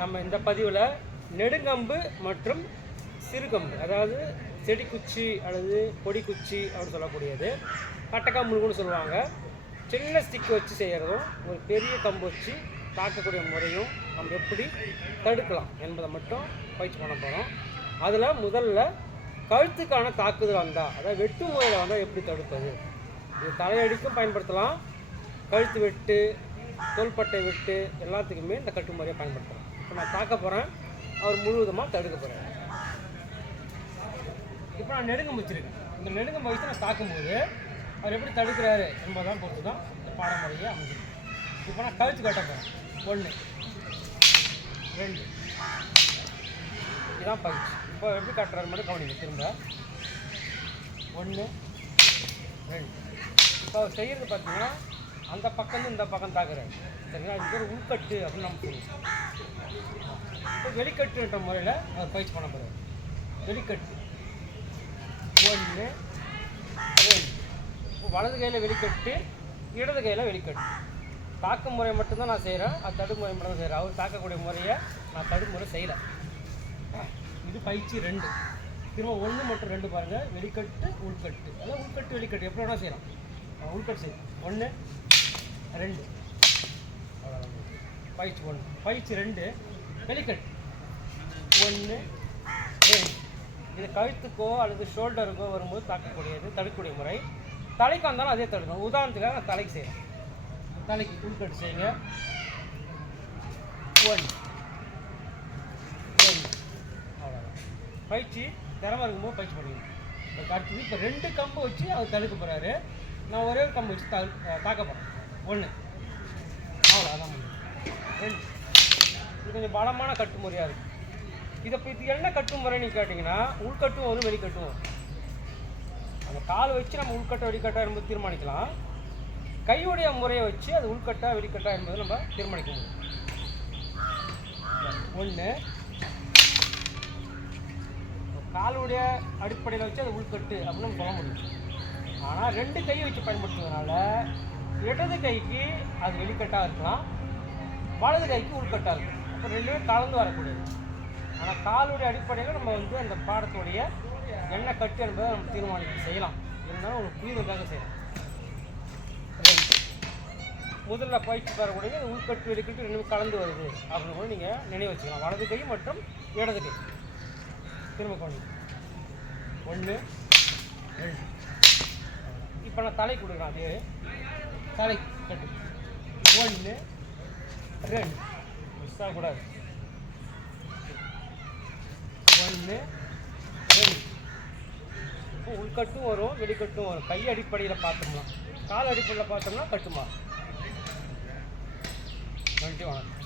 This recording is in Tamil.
நம்ம இந்த பதிவில் நெடுங்கம்பு மற்றும் சிறுகம்பு, அதாவது செடி குச்சி அல்லது கொடி குச்சி அப்படின்னு சொல்லக்கூடியது, கட்டக்கம்புன்னு சொல்லுவாங்க. சின்ன ஸ்டிக் வச்சு செய்கிறதும் ஒரு பெரிய கம்பு வச்சு தாக்கக்கூடிய முறையும் நம்ம எப்படி தடுக்கலாம் என்பதை மட்டும் பயிற்சி பண்ண போகிறோம். அதில் முதல்ல கழுத்துக்கான தாக்குதல் வந்தால், அதாவது வெட்டு முறையில் வந்தால் எப்படி தடுப்பது. இது தலையடிக்கும் பயன்படுத்தலாம், கழுத்து வெட்டு, தோள்பட்டை வெட்டு எல்லாத்துக்குமே இந்த கட்டு முறையை பயன்படுத்தலாம். இப்போ நான் தாக்க போகிறேன், அவர் முழுவதுமாக தடுக்க போகிறேன். இப்போ நான் நெடுங்கம் வச்சுருக்கேன். இந்த நெடுங்கம் வச்சு நான் தாக்கும்போது அவர் எப்படி தடுக்கிறாரு என்பதான் பொறுத்து தான் இந்த பாடமுறையை அமைச்சிருக்கேன். இப்போ நான் கழுத்து கட்ட போகிறேன். 1 2 இதுதான் பயிற்சி. இப்போ எப்படி கட்டுறாரு மட்டும் கவனிங்க. திரும்ப 1 2. இப்போ அவர் செய்கிறது பார்த்தீங்கன்னா அந்த பக்கம் இந்த பக்கம் தாக்குறாரு, சரிங்களா? இது ஒரு உள்கட்டு அப்படின்னு நம்ம சொல்லுவோம். இப்போ வெளிக்கட்டுன்ற முறையில் அவர் பயிற்சி பண்ண போகிறார். வெளிக்கட்டு 1 2. வலது கையில் வெளிக்கட்டு, இடது கையில் வெளிக்கட்டு. தாக்கும் முறை மட்டும்தான் நான் செய்கிறேன், அது தடுமுறை மட்டும் தான் செய்கிறேன். அவர் தாக்கக்கூடிய முறையை நான் தடுமுறை செய்யலை. இது பயிற்சி 2. திரும்ப 1 மற்றும் 2 பாருங்கள். வெளிக்கட்டு உள்கட்டு, அதாவது உள்கட்டு வெளிக்கட்டு எப்படி வேணால் செய்யலாம். உள்கட்டு செய்யலாம். 1 2 பயிற்சி 1. பயிற்சி 2 வெளிக்கட்டு 1 2. இது கழுத்துக்கோ அல்லது ஷோல்டருக்கோ வரும்போது தாக்கக்கூடியது, தடுக்கக்கூடிய முறை. தலைக்கு வந்தாலும் அதே தடுக்கணும். உதாரணத்துக்காக நான் தலைக்கு செய்கிறேன். தலைக்கு உள்கட்டு செய்யுங்க. 1 2 அவ்வளோதான். பயிற்சி திறமை இருக்கும்போது பயிற்சி பண்ணுவீங்க. இப்போ அடுத்தது இப்போ 2 கம்பு வச்சு அவர் தடுக்க போகிறாரு. நான் ஒரே ஒரு கம்பு வச்சு தாக்க போகிறேன். 1 அவ்வளோதான். 2. இது கொஞ்சம் பலமான கட்டுமுறையாக இருக்குது. இதை இப்போ இது என்ன கட்டுமுறைன்னு கேட்டிங்கன்னா, உள்கட்டும் வரும், வெளிக்கட்டும் வரும். அந்த கால் வச்சு நம்ம உள்கட்டா வெளிக்கட்டா என்பது தீர்மானிக்கலாம். கையுடைய முறையை வச்சு அது உள்கட்டா வெளிக்கட்டா என்பதை நம்ம தீர்மானிக்க முடியும். 1 காலுடைய அடிப்படையில் வச்சு அது உள்கட்டு அப்படின்னு நம்ம சொல்ல முடியும். ஆனால் 2 கையை வச்சு பயன்படுத்துவதனால இடது கைக்கு அது வெளிக்கட்டாக இருக்கலாம், வலது கைக்கு உள்கட்டாக இருக்கும். அப்போ 2மே கலந்து வரக்கூடியது. ஆனால் காலுடைய அடிப்படையில் நம்ம அந்த பாடத்துடைய என்ன கட்டு என்பதை நம்ம தீர்மானித்து செய்யலாம். இருந்தாலும் ஒரு புரிதலுக்காக செய்யலாம். 2 முதல்ல பயிற்சி பெறக்கூடிய உள்கட்டு வெளிக்கட்டு 2மே கலந்து வருது அப்படின்னு கூட நீங்கள் நினைவு வச்சுக்கலாம். வலது கை மற்றும் இடது கை. திரும்ப கொண்டு 1 2. இப்போ நான் தலை கொடுக்குறேன். அதே தலை கட்டு 1 2 மிஸ் ஆகக்கூடாது. 1 2. இப்போ உள்கட்டும் வரும், வெளிக்கட்டும் வரும். கை அடிப்படையில் பார்த்தோம்னா, கால் அடிப்படையில் பார்த்தோம்னா கட்டுமா. நன்றி, வணக்கம்.